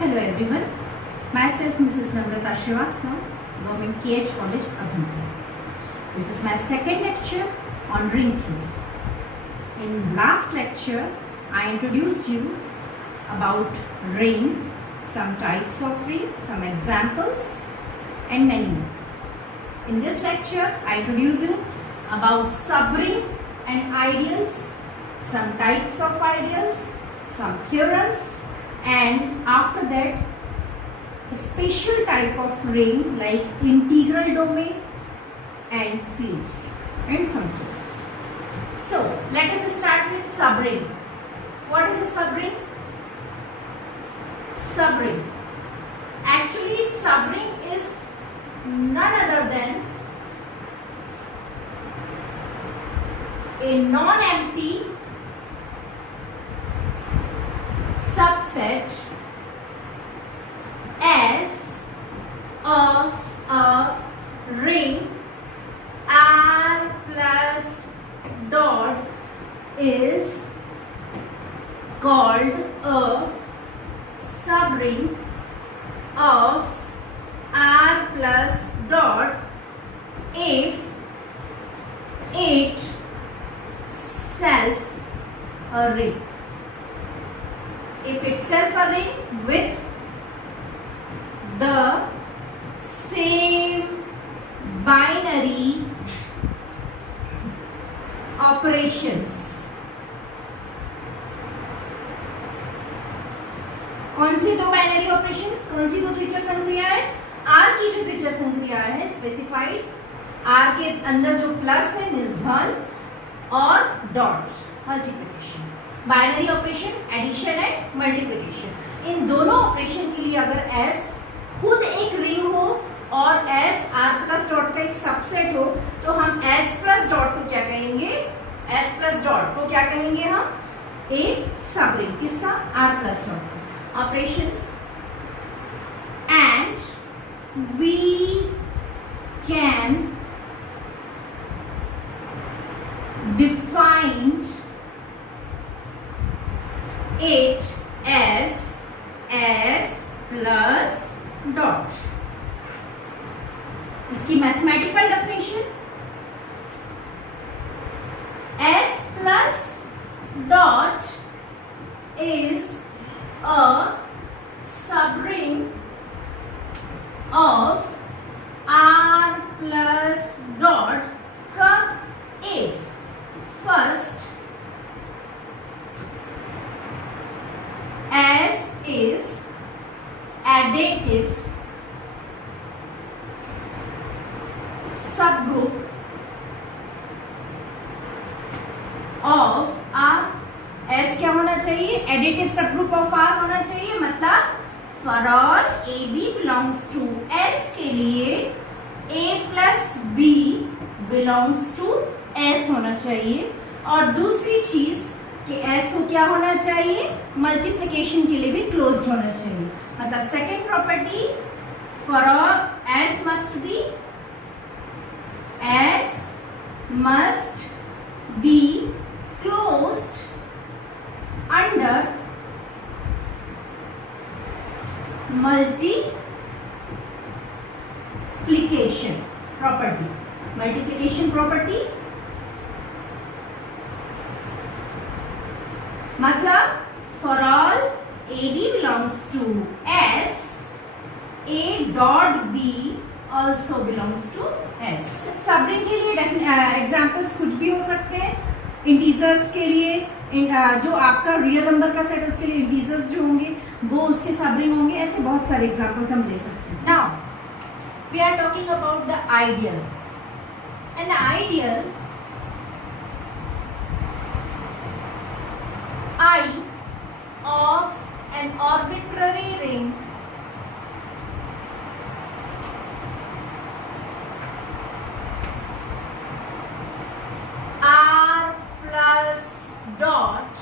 Hello everyone, myself Mrs. Namrata Srivastava, Government KH College, Abhinpur. This is my second lecture on ring theory. In last lecture, I introduced you about ring, some types of ring, some examples and many more. In this lecture, I introduce you about subring and ideals, some types of ideals, some theorems, and after that a special type of ring like integral domain and fields and some theorems. So let us start with subring. What is a subring? Subring. Actually, subring is none other than a non-empty subset S of a ring R plus dot is called a subring of R plus dot if it self a ring. If itself a ring with the same binary operations. कौन सी दो binary operations, कौन सी दो द्विचर संक्रिया है? Are की जो द्विचर संक्रिया है specified, are के अंदर जो प्लस है दिस धन और dot multiplication, binary operation addition and multiplication. इन दोनों ऑपरेशन के लिए अगर S खुद एक रिंग हो और S R प्लस डॉट का एक सबसेट हो तो हम S प्लस डॉट को क्या कहेंगे? S प्लस डॉट को क्या कहेंगे हम? एक सब रिंग. किसका? R प्लस डॉट का. Operations and we can defined it as S plus dot. इसकी mathematical definition S plus dot is a subring of R plus dot का if first S is additive subgroup of R. S क्या होना चाहिए? Additive subgroup of R होना चाहिए. मतलब for all AB belongs to S के लिए A plus B belongs to S होना चाहिए. और दूसरी चीज कि S को क्या होना चाहिए? मल्टीप्लिकेशन के लिए भी क्लोज्ड होना चाहिए. मतलब second property for all S must be closed under multiplication property. Multiplication property मतलब for all AB belongs to S, A dot B also belongs to S. Subring के लिए एग्जाम्पल्स कुछ भी हो सकते हैं. इंटीजर्स के लिए जो आपका रियल नंबर का सेट उसके लिए इंटीजर्स जो होंगे वो उसके सबरिंग होंगे. ऐसे बहुत सारे एग्जाम्पल्स हम ले सकते हैं. Now we are talking about the ideal. An ideal I of an arbitrary ring R plus dot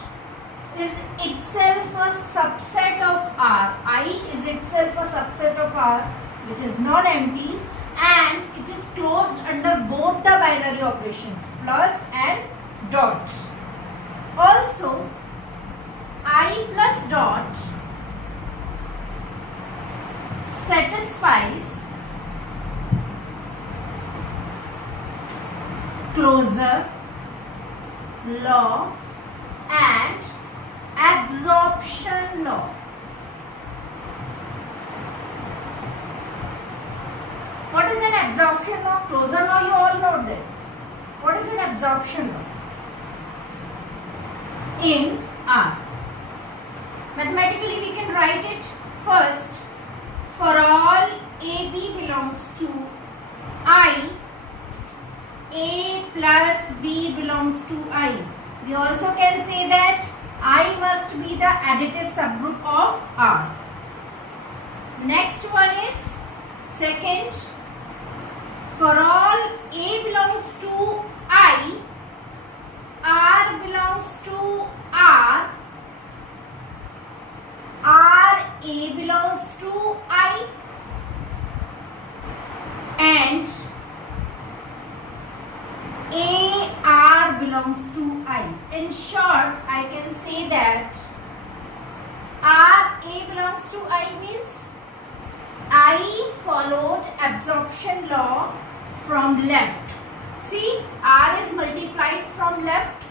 is itself a subset of R. I is itself a subset of R which is non-empty and it is closed under both the binary operations plus and dot. Also I plus dot satisfies closure law and absorption law. What is an absorption law? Closure law, you all know that. What is an absorption law? In R. Mathematically we can write it first. For all AB belongs to I, A plus B belongs to I. We also can say that I must be the additive subgroup of R. Next one is second. For all A belongs to I, R belongs to R, A belongs to I, and AR belongs to I. In short, I can say that RA belongs to I means I followed absorption law from left. See, R is multiplied from left,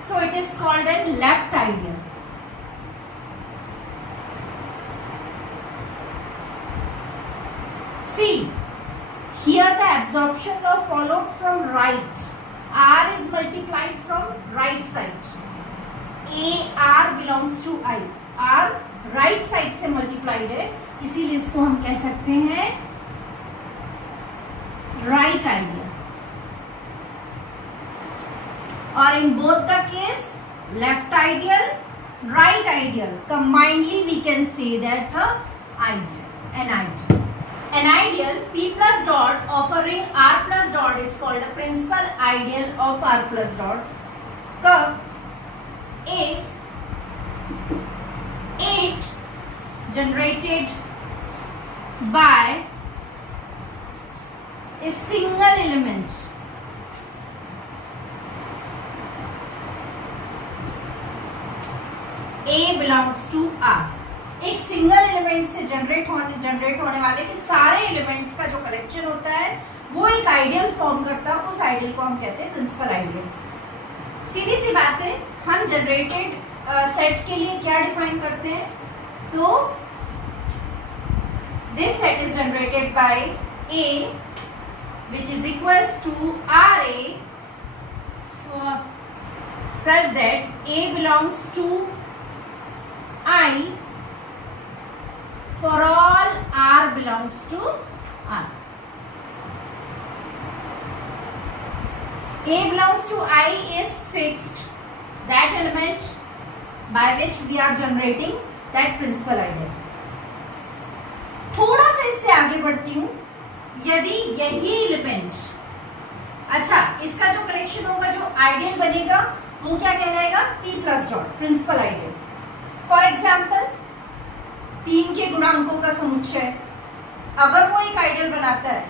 so it is called a left ideal. See, here the absorption law followed from right. R is multiplied from right side. AR belongs to I. R right side से multiplied है, इसीलिए इसको हम कह सकते हैं right ideal. Or in both the case, left ideal, right ideal. Combinedly we can say that an ideal. An ideal P plus dot of a ring R plus dot is called the principal ideal of R plus dot curve if it generated by a single element A belongs to R. एक single element से generate होने वाले के सारे elements का जो collection होता है वो एक आइडियल फॉर्म करता है, उस आइडियल को हम कहते हैं प्रिंसिपल आइडियल. सीधी सी बात है, हम जनरेटेड सेट के लिए क्या डिफाइन करते हैं, तो this set is generated by A which is equals to RA for such that A belongs to I for all R belongs to R. A belongs to I is fixed, that element by which we are generating that principal ideal. थोड़ा सा इससे आगे बढ़ती हूँ. यदि यही element, अच्छा इसका जो कलेक्शन होगा, जो आइडियल बनेगा वो क्या कहलाएगा, P plus dot principal ideal. For example 3 के गुणांकों का समुच्चय अगर वो एक आइडियल बनाता है,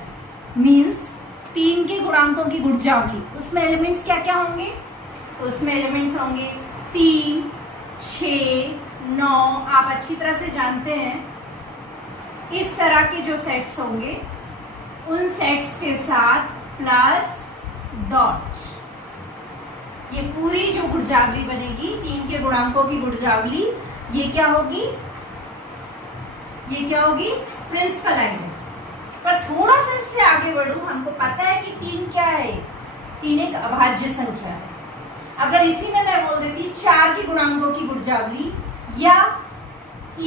मीन्स 3 के गुणांकों की गुणजावली, उसमें एलिमेंट्स क्या क्या होंगे, उसमें एलिमेंट्स होंगे 3, 6, 9. आप अच्छी तरह से जानते हैं इस तरह के जो सेट्स होंगे उन सेट्स के साथ प्लस डॉट, ये पूरी जो गुणजावली बनेगी 3 के गुणांकों की गुणजावली, ये क्या होगी, ये क्या होगी, प्रिंसिपल आइडियल. पर थोड़ा सा इससे आगे बढ़ूं, हमको पता है कि 3 क्या है, 3 एक अभाज्य संख्या है. अगर इसी में मैं बोल देती 4 के गुणांकों की गुणजावली या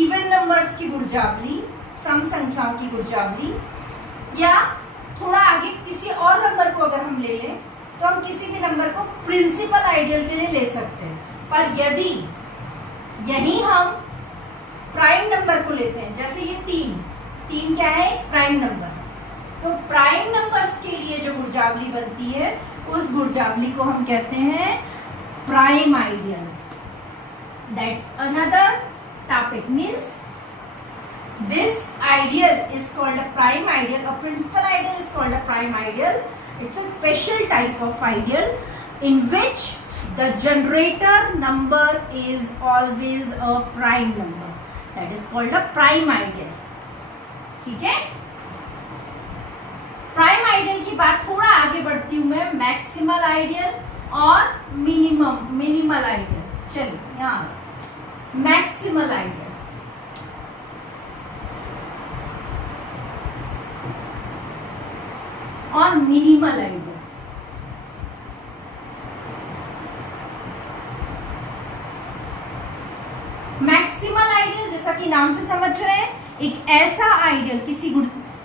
इवन नंबर्स की गुणजावली, सम संख्याओं की गुणजावली, या थोड़ा आगे किसी और नंबर को अगर हम ले लें तो हम किसी भी नंबर को प्रिंसिपल आइडियल के लिए ले सकते हैं. पर यदि यही हम प्राइम नंबर को लेते हैं, जैसे ये 3 क्या है, प्राइम नंबर, तो प्राइम नंबर्स के लिए जो गुणजावली बनती है उस गुणजावली को हम कहते हैं prime ideal. That's another topic. Means this ideal is called a prime ideal. A principal ideal is called a prime ideal. It's a special type of ideal in which the generator number is always a prime number. That is called a prime ideal. ठीक है। Prime ideal की बात थोड़ा आगे बढ़ती हूं मैं, maximal ideal और मिनिमल आइडियल। चलिए यहां मैक्सिमल आइडियल, और मिनिमल आइडियल। मैक्सिमल आइडियल जैसा कि नाम से समझ रहे हैं, एक ऐसा आइडियल,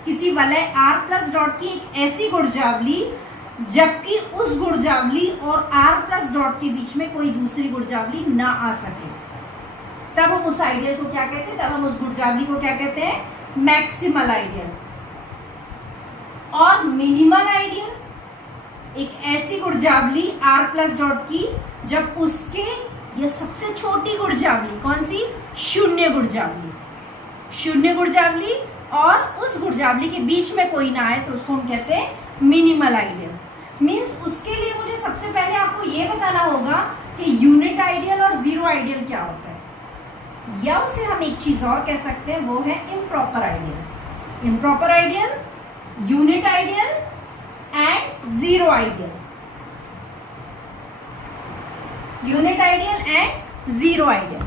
किसी वलय r प्लस डॉट की एक ऐसी गुणजावली जबकि उस गुणजावली और r प्लस डॉट के बीच में कोई दूसरी गुणजावली ना आ सके, तब हम उस आइडियल को क्या कहते हैं, तब हम उस गुणजावली को क्या कहते हैं, मैक्सिमल आइडियल। और मिनिमल आइडियल एक ऐसी गुणजावली r प्लस डॉट की जब उसके यह सबसे छोटी गुणजावली कौन सी, शून्य गुणजावली, शून्य गुणजावली और उस गुणजावली के बीच में कोई ना आए तो उसको हम कहते हैं मिनिमल आइडियल। मींस उसके लिए मुझे सबसे पहले आपको ये बताना होगा कि यूनिट आइडियल और जीरो आइडियल क्या होता है, या उसे हम एक चीज और कह सकते हैं, वो है improper ideal. Improper ideal, unit ideal and zero ideal, unit ideal and zero ideal.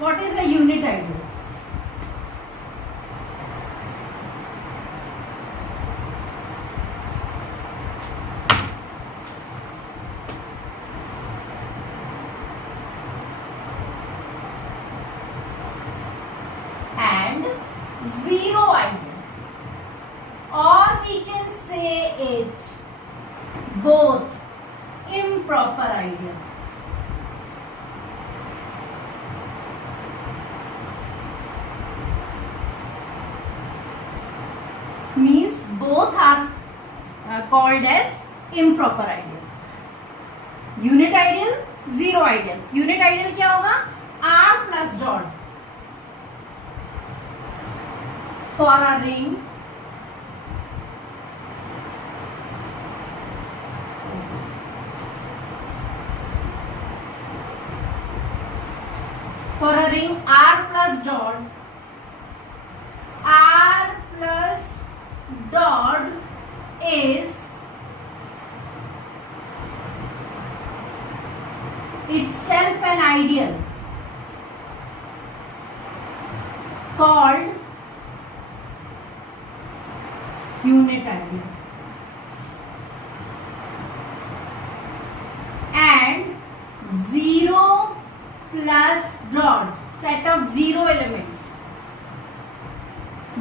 What is a unit ideal? Zero ideal, or we can say it both improper ideal. Means both are called as improper ideal. Unit ideal, zero ideal. Unit ideal क्या होगा, r plus dot for a ring r plus dot, r plus dot is itself an ideal called unit ideal, and zero plus dot, set of zero elements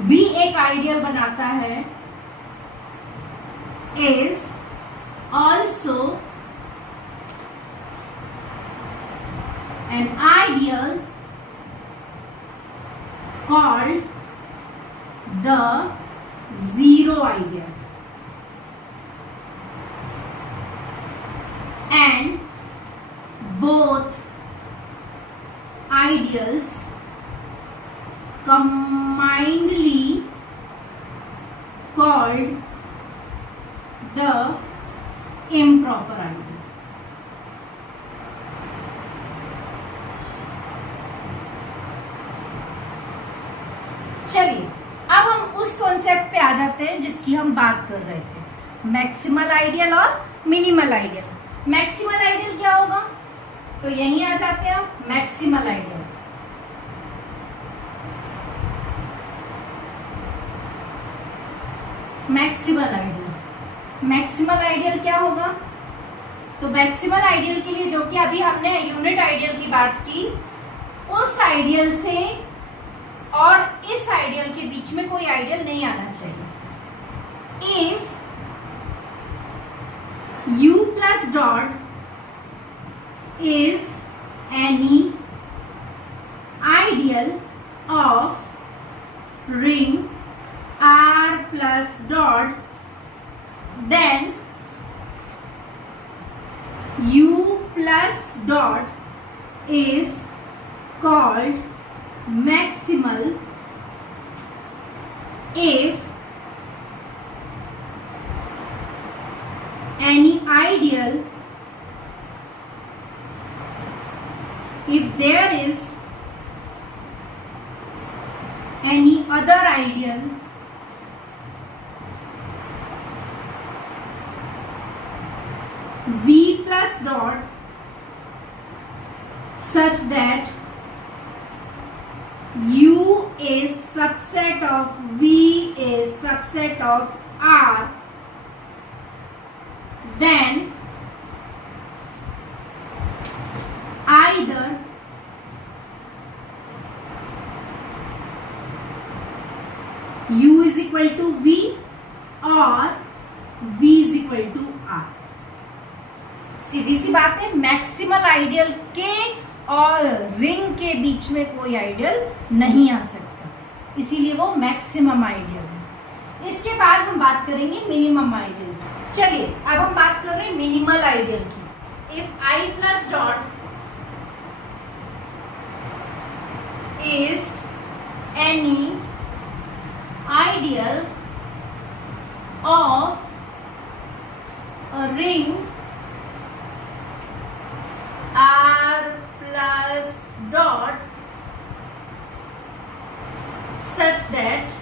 भी एक ideal बनाता है, is also an ideal called the zero ideal, and both ideals combinedly called the improper ideal. चलिए अब हम उस concept पे आ जाते हैं जिसकी हम बात कर रहे थे, मैक्सिमल आइडियल और मिनिमल आइडियल। मैक्सिमल आइडियल क्या होगा, तो यहीं आ जाते हैं maximal ideal. Maximal ideal, maximal ideal क्या होगा, तो मैक्सिमल आइडियल के लिए जो कि अभी हमने यूनिट आइडियल की बात की, उस आइडियल से और इस आइडियल के बीच में कोई आइडियल नहीं आना चाहिए। If u plus dot is any ideal of ring r plus dot, then u plus dot is called maximal if any ideal, if there is any other ideal V plus dot such that U is subset of V is subset of R, then either U is equal to V और V is equal to R। सीधी सी बात है, maximal ideal के और ring के बीच में कोई ideal नहीं आ सकता, इसीलिए वो मैक्सिमम आइडियल है। इसके बाद हम बात करेंगे मिनिमम आइडियल की। चलिए अब हम बात कर रहे हैं मिनिमल आइडियल की। If I plus dot is any ideal of a ring R plus dot such that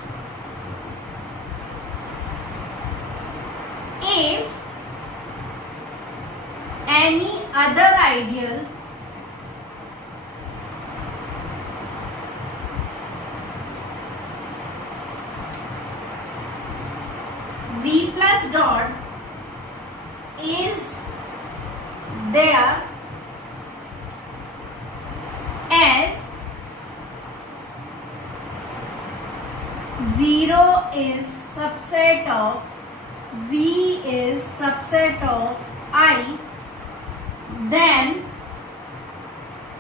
if any other ideal V plus dot is there as 0 is subset of V is subset of I, then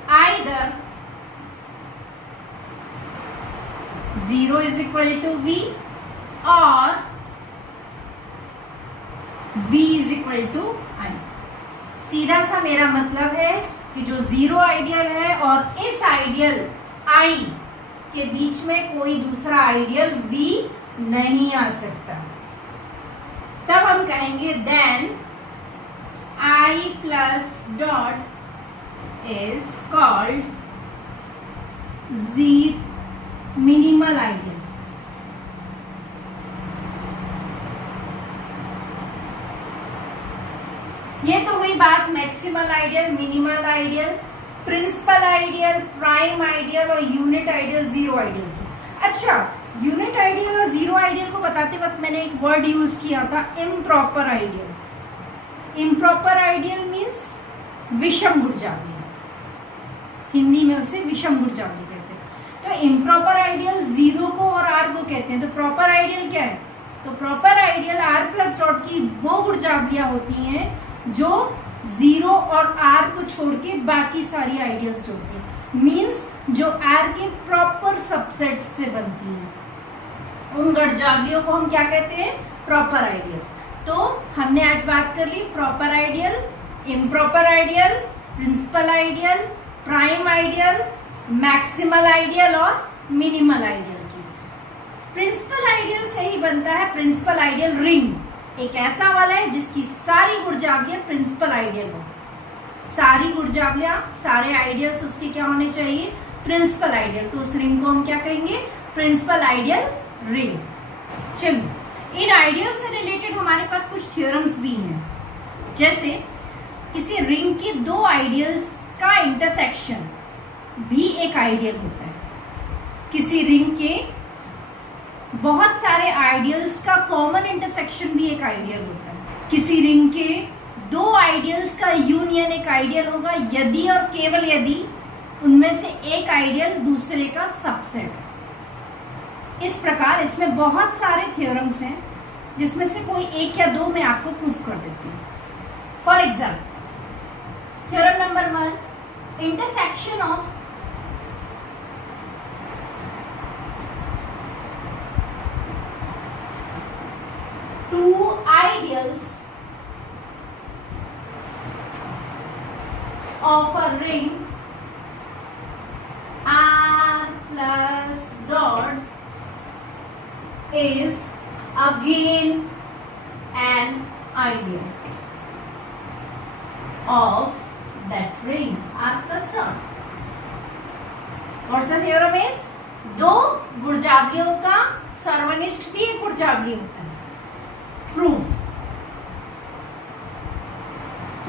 either 0 is equal to V or V is equal to I। सीधा सा मेरा मतलब है कि जो zero ideal है और इस आइडियल I के बीच में कोई दूसरा आइडियल V नहीं आ सकता, तब हम कहेंगे then I plus dot is called minimal ideal. ये तो हुई बात maximal ideal, minimal ideal, principal ideal, prime ideal और यूनिट आइडियल, जीरो आइडियल की। अच्छा, यूनिट आइडियल और जीरो आइडियल को बताते वक्त मैंने एक वर्ड यूज किया था, improper ideal. Improper ideal means विषम गुर्जावली, हिंदी में उसे विषम गुर्जावली कहते हैं। तो इम्प्रॉपर आइडियल जीरो को और आर को कहते हैं। तो प्रॉपर आइडियल क्या है? तो proper ideal R plus dot की वो गुर्जावलियां होती हैं जो जीरो और आर को छोड़ के बाकी सारी आइडियल्स जोड़ती हैं, मीन्स जो आर के प्रॉपर सबसेट से बनती हैं। उन गुर्जावलियों को हम क्या कहते हैं? Proper ideal. तो हमने आज बात कर ली proper ideal, improper ideal, principal ideal, prime ideal, maximal ideal और मिनिमल आइडियल की। प्रिंसिपल आइडियल से ही बनता है प्रिंसिपल आइडियल रिंग, एक ऐसा वाला है जिसकी सारी गुर्जावलियां प्रिंसिपल आइडियल हो। सारी गुर्जावलियां, सारे आइडियल्स उसके क्या होने चाहिए? Principal ideal. तो उस रिंग को हम क्या कहेंगे? Principal ideal ring. चलिए, इन आइडियल से रिलेटेड हमारे पास कुछ थ्योरम्स भी हैं। जैसे किसी रिंग के दो आइडियल्स का इंटरसेक्शन भी एक आइडियल होता है। किसी रिंग के बहुत सारे आइडियल्स का कॉमन इंटरसेक्शन भी एक आइडियल होता है। किसी रिंग के दो आइडियल्स का यूनियन एक आइडियल होगा यदि और केवल यदि उनमें से एक आइडियल दूसरे का सबसेट है। इस प्रकार इसमें बहुत सारे थ्योरम्स हैं जिसमें से कोई एक या दो मैं आपको प्रूफ कर देती हूँ। For example, theorem number 1, intersection of two ideals of a ring R plus dot is again an ideal of that ring R plus dot. What's the theorem is? दो गुरजावलियों का सर्वनिष्ठ भी एक गुरजावली होता है। Proof,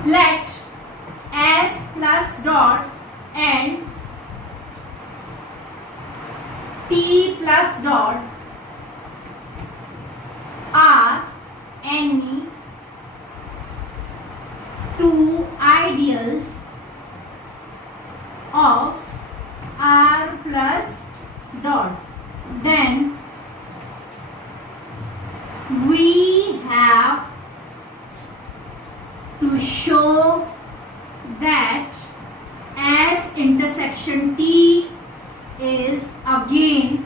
let S plus dot and T plus dot are any two ideals of R plus dot, then we have to show that S intersection T is again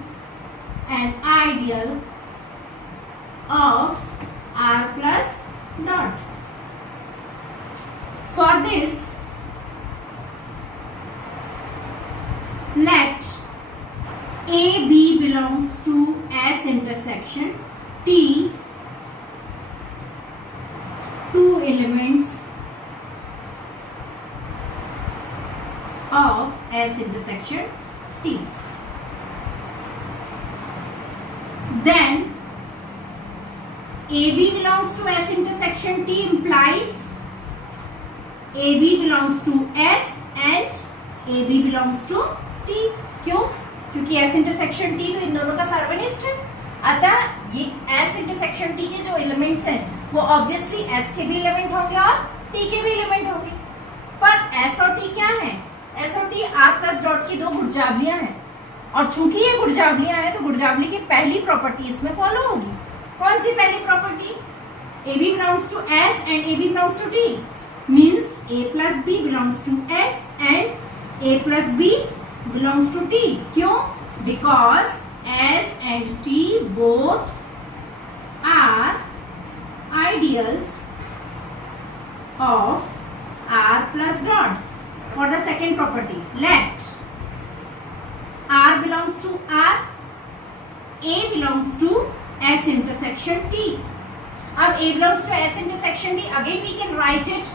an ideal of R plus dot. For this, let AB belongs to S intersection T, two elements of S intersection T. Then AB belongs to S intersection T implies AB belongs to S and AB belongs to T. क्यों? क्योंकि S intersection T तो इन दोनों का सर्वनिष्ठ है, अतः ये S intersection T के जो एलिमेंट्स हैं वो ऑब्वियसली S के भी एलिमेंट होंगे और T के भी एलिमेंट होंगे। पर S और T क्या है? S और T R प्लस डॉट की दो गुरजावलियां हैं, और चूंकि ये गुरजावलियां हैं तो गुरजावली की पहली प्रॉपर्टी इसमें फॉलो होगी। कौन सी पहली property? AB belongs to S and AB belongs to T means A plus B belongs to S and A plus B belongs to T. क्यों? Because S and T both are ideals of R plus dot. For the second property, let R belongs to R, A belongs to S intersection T. अब A belongs to S intersection T, again we can write it.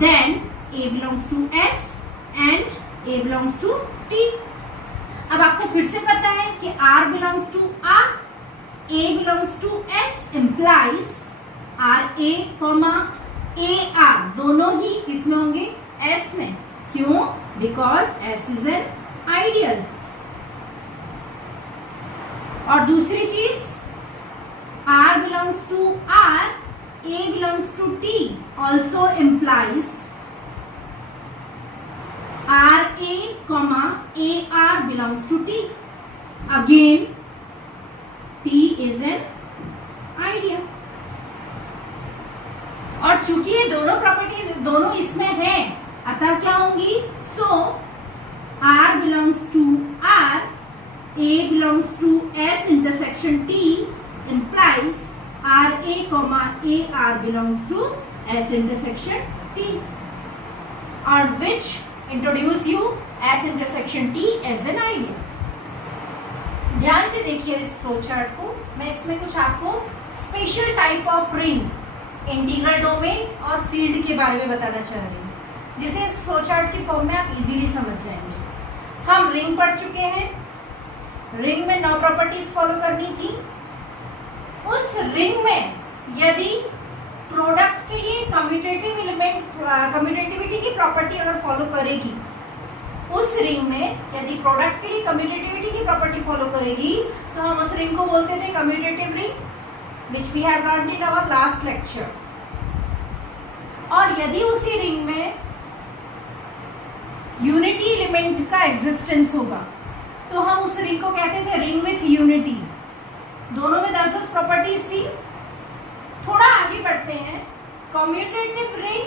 Then A belongs to S and A belongs to T. अब आपको फिर से पता है कि R belongs to R, A belongs to S implies RA, AR दोनों ही किसमें होंगे? S में। क्यों? Because S is an ideal. और दूसरी चीज, R belongs to R, A belongs to T also implies RA, AR belongs to T. Again, T is an ideal. और चूंकि ये दोनों प्रॉपर्टीज दोनों इसमें हैं, अतः क्या होंगी? सो R belongs to R, A belongs to S intersection T implies RA, AR belongs to S intersection T, or which introduce you S intersection T as an ideal. ध्यान से देखिए इस फ्लो चार्ट को। मैं इसमें कुछ आपको special type of ring, integral domain और फील्ड के बारे में बताना चाह रही हूँ, जिसे इस फ्लो चार्ट की फॉर्म में आप इजीली समझ जाएंगे। हम रिंग पढ़ चुके हैं, रिंग में 9 प्रॉपर्टीज फॉलो करनी थी। उस रिंग में यदि प्रोडक्ट के लिए कम्यूटेटिव एलिमेंट, कम्यूटेटिविटी की प्रॉपर्टी अगर फॉलो करेगी, उस रिंग में यदि प्रोडक्ट के लिए कम्यूटेटिविटी की प्रॉपर्टी फॉलो करेगी तो हम उस रिंग को बोलते थे commutative ring, which we have learned in our last lecture. और यदि उसी रिंग में यूनिटी एलिमेंट का एग्जिस्टेंस होगा तो हम उस रिंग को कहते थे रिंग विथ यूनिटी। दोनों में 10-10 प्रॉपर्टीज थी। थोड़ा आगे बढ़ते हैं, कम्यूटेटिव रिंग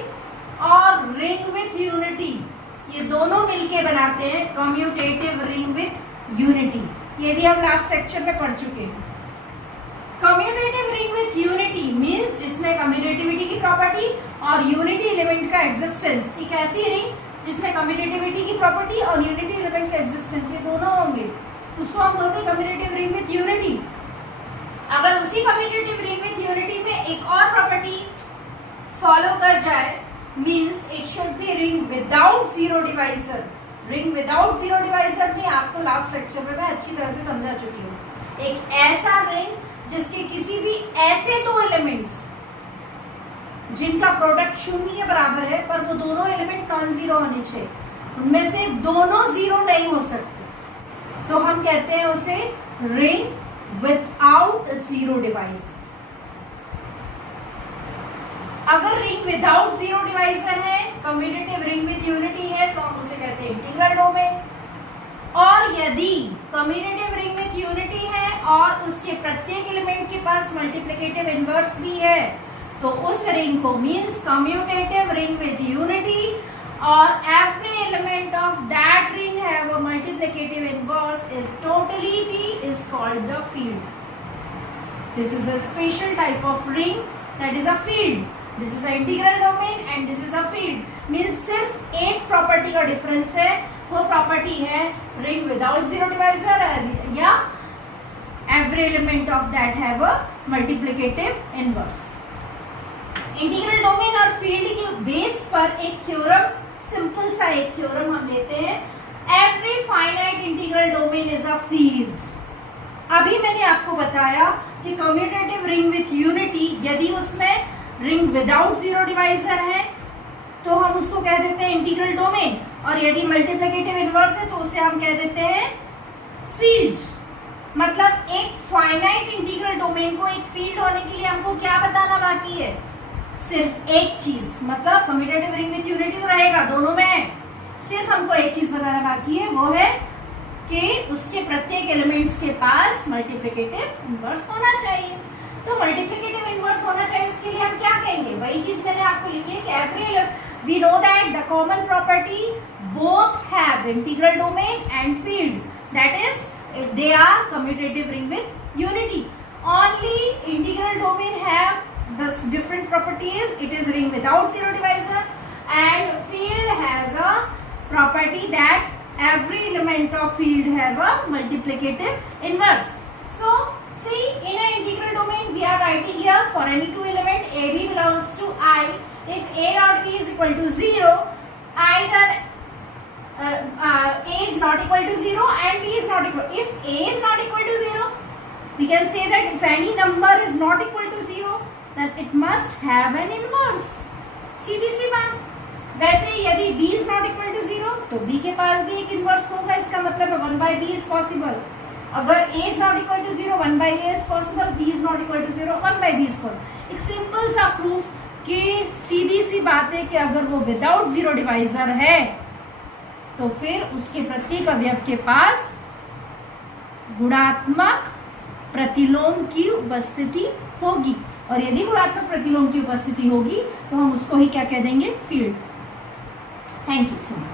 और रिंग विथ यूनिटी, ये दोनों मिलके बनाते हैं कम्यूटेटिव रिंग विथ यूनिटी। ये भी हम लास्ट लेक्चर में पढ़ चुके हैं। Commutative ring with unity means जिसमें कम्यूटेटिविटी की प्रॉपर्टी और यूनिटी एलिमेंट का एग्जिस्टेंस, एक ऐसी रिंग जिसमें कम्यूटेटिविटी की प्रॉपर्टी और यूनिटी एलिमेंट का एग्जिस्टेंस ये दोनों होंगे, उसको हम बोलते हैं कम्यूटेटिव रिंग विथ यूनिटी। अगर उसी कम्यूटेटिव रिंग विथ यूनिटी में एक और प्रॉपर्टी फॉलो कर जाए means it should be ring without zero divisor, ring without zero divisor भी आपको लास्ट लेक्चर में मैं अच्छी तरह से समझा चुकी हूँ। एक ऐसा रिंग जिसके किसी भी ऐसे दो एलिमेंट्स जिनका प्रोडक्ट शून्य के बराबर है पर वो दोनों एलिमेंट नॉन जीरो होने चाहिए, उनमें से दोनों जीरो नहीं हो सकते, तो हम कहते हैं उसे रिंग विदाउट जीरो डिवाइजर। अगर रिंग विदाउट जीरो डिवाइजर है, कम्यूटेटिव रिंग विद यूनिटी है, तो हम उसे कहते हैं इंटीग्रल डोमेन। और यदि कम्यूटेटिव रिंग विद यूनिटी है और उसके प्रत्येक एलिमेंट के पास मल्टीप्लिकेटिव इनवर्स भी है, तो उस रिंग को means commutative ring with unity और every element of that ring have a multiplicative inverse is totally is called the field. This is a special type of ring that is a field. This is an integral domain and this is a field. Means सिर्फ एक property का difference है, वो property है ring without zero divisor या every element of that have a multiplicative inverse. Integral domain और field के base पर एक थ्योरम, सिंपल सा एक थ्योरम हम लेते हैं, every finite integral domain is a field. अभी मैंने आपको बताया कि कम्यूटेटिव रिंग विथ यूनिटी यदि उसमें रिंग विदाउट जीरो डिवाइजर है तो हम उसको कह देते हैं इंटीग्रल डोमेन, और यदि मल्टीप्लिकेटिव इनवर्स है तो उसे हम कह देते हैं फील्ड। मतलब एक फाइनाइट इंटीग्रल डोमेन को एक फील्ड होने के लिए हमको क्या बताना बाकी है? सिर्फ एक चीज, मतलब कम्यूटेटिव रिंग विथ यूनिटी तो रहेगा, दोनों में है, सिर्फ हमको एक चीज बताना बाकी है, वो है कि उसके प्रत्येक एलिमेंट्स के पास मल्टीप्लिकेटिव इनवर्स होना चाहिए। तो मल्टीप्लिकेटिव इनवर्स होना चाहिए, इसके लिए हम क्या कहेंगे? वही चीज मैंने आपको लिखी है कि every we know that the common property both have integral domain and field, that is they are commutative ring with unity. Only integral domain have the different properties, it is ring without zero divisor, and field has a property that every element of field have a multiplicative inverse. So see, in an integral domain we are writing here for any two element a b belongs to I, if a dot b is equal to 0, either a is not equal to 0 and b is not equal. If a is not equal to 0, we can say that if any number is not equal to 0, then it must have an inverse. सीधी सी बात। वैसे यदि b is not equal to 0 तो b के पास भी एक inverse होगा, इसका मतलब है 1 by b is possible। अगर a is not equal to 0, 1 by a is possible, b is not equal to 0, 1 by b is possible। एक सिंपल सा प्रूफ कि सीधी सी बात है कि अगर वो विदाउट जीरो डिवाइजर है तो फिर उसके प्रत्येक अवयव के पास गुणात्मक प्रतिलोम की उपस्थिति होगी, और यदि गुणात्मक प्रतिलोम की उपस्थिति होगी तो हम उसको ही क्या कह देंगे? Field. Thank you so much.